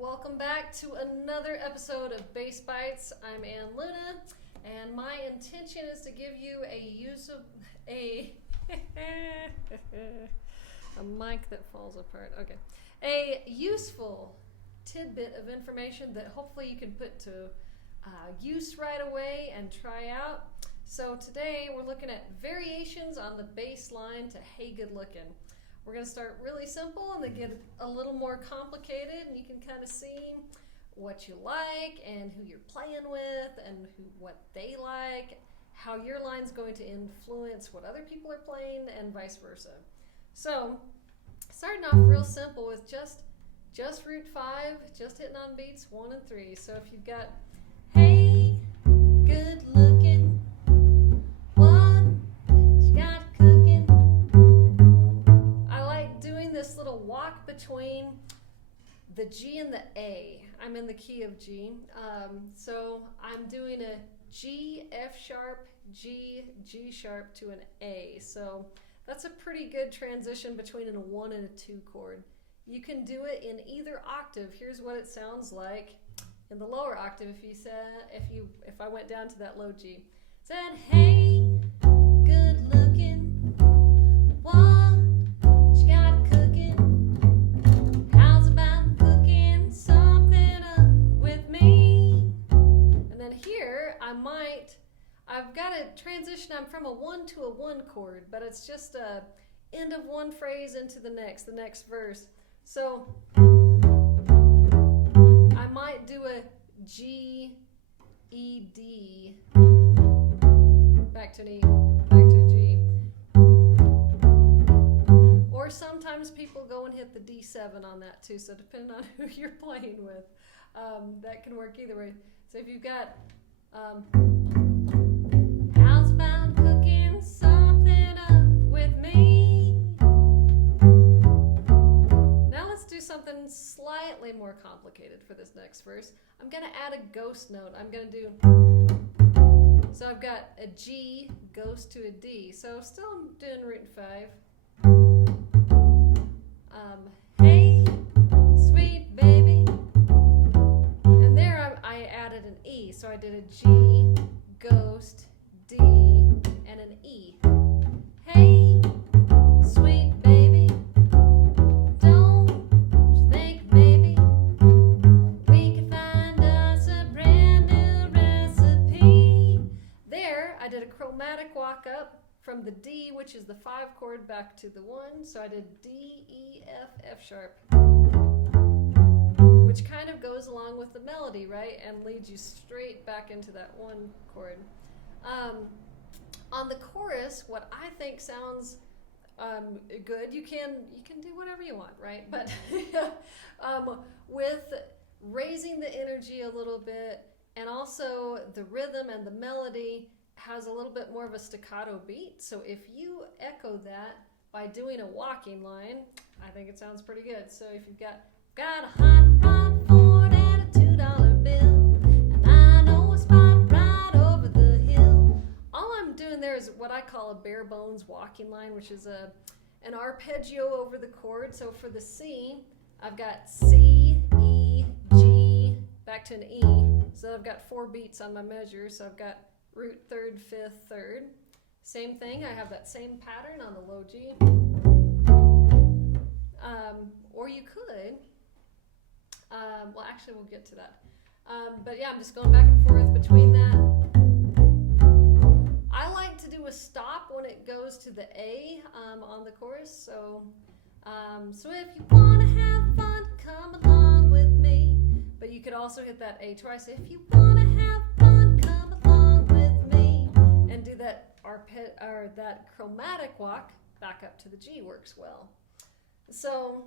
Welcome back to another episode of Bass Bites. I'm Ann Luna, and my intention is to give you a mic that falls apart. Okay, a useful tidbit of information that hopefully you can put to use right away and try out. So today we're looking at variations on the bass line to Hey Good Lookin'. We're going to start really simple and then get a little more complicated, and you can kind of see what you like and who you're playing with and what they like, how your line's going to influence what other people are playing, and vice versa. So starting off real simple with just root 5, just hitting on beats 1 and 3. So if you've got Hey Good Lookin', what you got cooking? I like doing this little walk between the G and the A. I'm in the key of G. So I'm doing a G, F sharp, G, G sharp to an A. So that's a pretty good transition between a 1 and a 2 chord. You can do it in either octave. Here's what it sounds like in the lower octave. If I went down to that low G, said hey, good looking, what you got cooking? How's about cooking something up with me? And then here I've got a transition. I'm from a 1 to a 1 chord, but it's just a end of one phrase into the next verse. So I might do a G, E, D, back to an E, back to a G. Or sometimes people go and hit the D7 on that too, so depending on who you're playing with, that can work either way. So if you've got how's about cooking something up with me? Now let's do something slightly more complicated for this next verse. I'm going to add a ghost note. So I've got a G goes to a D. So still I'm doing root 5. Hey, sweet baby. And there I added an E. So I did a G, ghost, D, and an E. Hey, sweet baby. Don't you think maybe we could find us a brand new recipe? There, I did a chromatic walk up from the D, which is the 5 chord, back to the 1. So I did D, E, F, F sharp, which kind of goes along with the melody, right? And leads you straight back into that 1 chord. On the chorus, what I think sounds good, you can do whatever you want, right? But with raising the energy a little bit, and also the rhythm and the melody has a little bit more of a staccato beat. So if you echo that by doing a walking line, I think it sounds pretty good. So if you've got a hot rod Ford and a $2 bill, and I know a spot right over the hill. All I'm doing there is what I call a bare bones walking line, which is an arpeggio over the chord. So for the C, I've got C, E, G, back to an E. So I've got 4 beats on my measure. So I've got root 3rd, 5th, 3rd. Same thing, I have that same pattern on the low G. Or you could, well actually we'll get to that. But yeah, I'm just going back and forth between that. I like to do a stop when it goes to the A on the chorus. So if you want to have fun, come along with me. But you could also hit that A twice. If you want to have fun, come along with me. And do that that chromatic walk back up to the G works well. So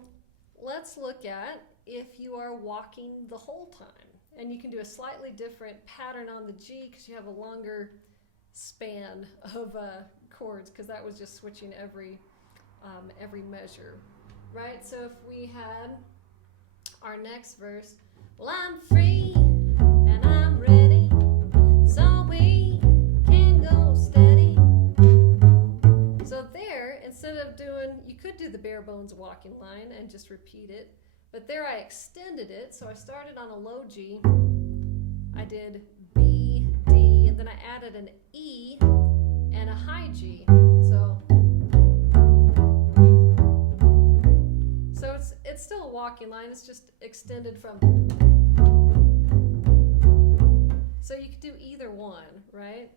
let's look at if you are walking the whole time. And you can do a slightly different pattern on the G because you have a longer span of chords, because that was just switching every measure, right? So if we had our next verse, well, I'm free and I'm ready, so we can go steady. So there, instead of you could do the bare bones walking line and just repeat it, But there I extended it, so I started on a low G. I did B, D, and then I added an E and a high G. So it's still a walking line, it's just extended from. So you could do either one, right?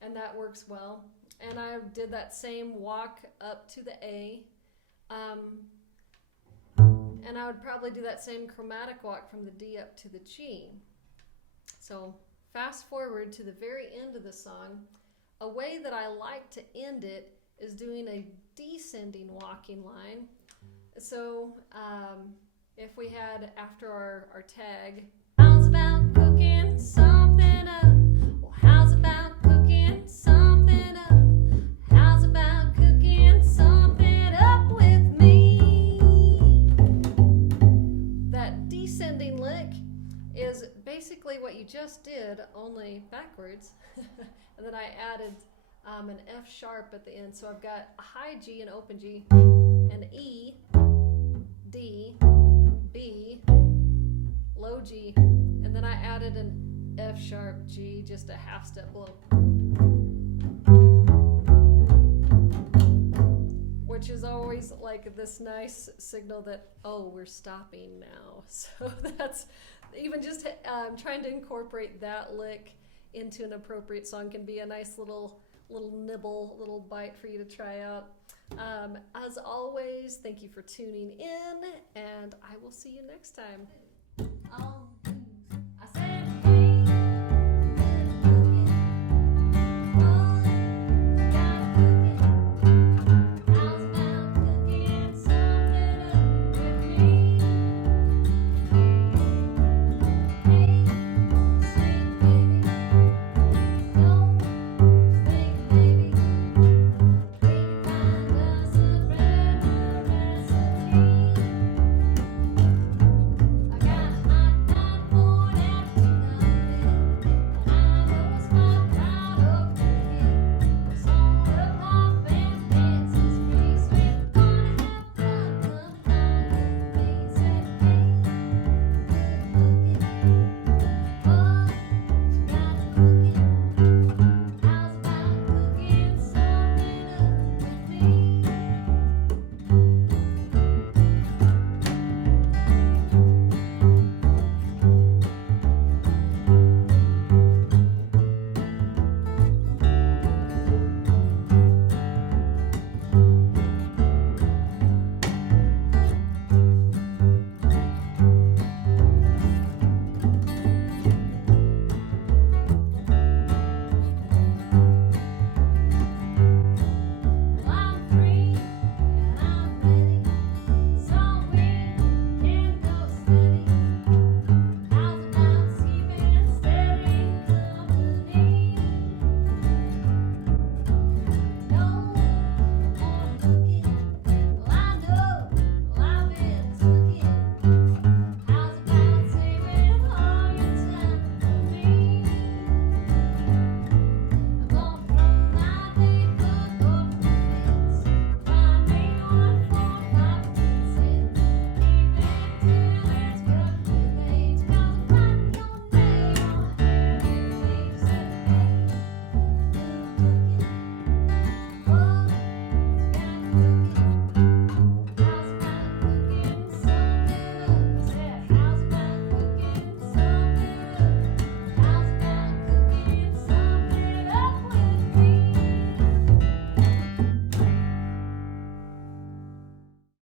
And that works well. And I did that same walk up to the A. And I would probably do that same chromatic walk from the D up to the G. So fast forward to the very end of the song. A way that I like to end it is doing a descending walking line. So if we had after our tag, how's about cooking something up? Well, how's about cooking something up? How's about cooking something up with me? That descending lick is basically what you just did, only backwards. And then I added an F sharp at the end. So I've got a high G, an open G, an E, D, B, low G, and then I added an F sharp G, just a half step below. Which is always like this nice signal that, oh, we're stopping now. So that's even just trying to incorporate that lick into an appropriate song can be a nice little nibble, little bite for you to try out. As always, thank you for tuning in, and I will see you next time.